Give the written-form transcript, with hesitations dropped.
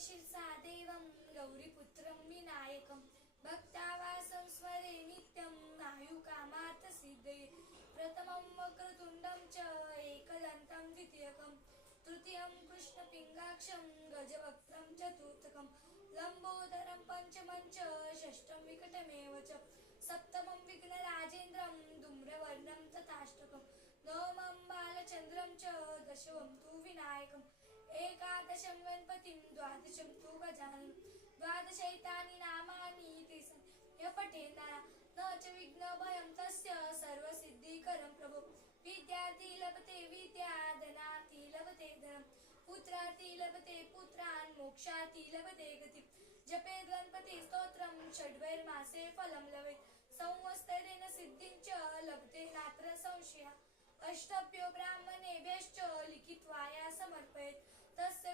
शिरसा देवं गौरीपुत्रं विनायकं भक्तावासं स्मरे नित्यं आयुकामार्थ सिद्धये प्रथमं वक्रतुण्डं च एकदन्तं द्वितीयकं तृतीयं कृष्णपिङ्गाक्षं गजवक्त्रं चतुर्थकं लम्बोदरं पंचमं च षष्ठं विकटमेव च सप्तमं विघ्नराजेन्द्रं धूम्रवर्णं तथाष्टकं नवमं बालचन्द्रं च दशमं तु विनायकम् एकादशं गणपतिं द्वादशं तु गजाननं द्वादशैतानि नामानि त्रिसंख्य पठेत् न च विघ्नभयं तस्य सर्वसिद्धिकरं प्रभो विद्यार्थी लभते विद्या धनार्थी लभते धनं पुत्रार्थी लभते पुत्रान् मोक्षार्थी लभते गतिं जपेत् गणपति स्तोत्रं षड्वैर्मासे फलं लभेत् संवत्सरेण सिद्धिं च लभते नात्र संशयः अष्टभ्यो ब्राह्मणेभ्यश्च लिखित्वा या समर्पयेत् तस्य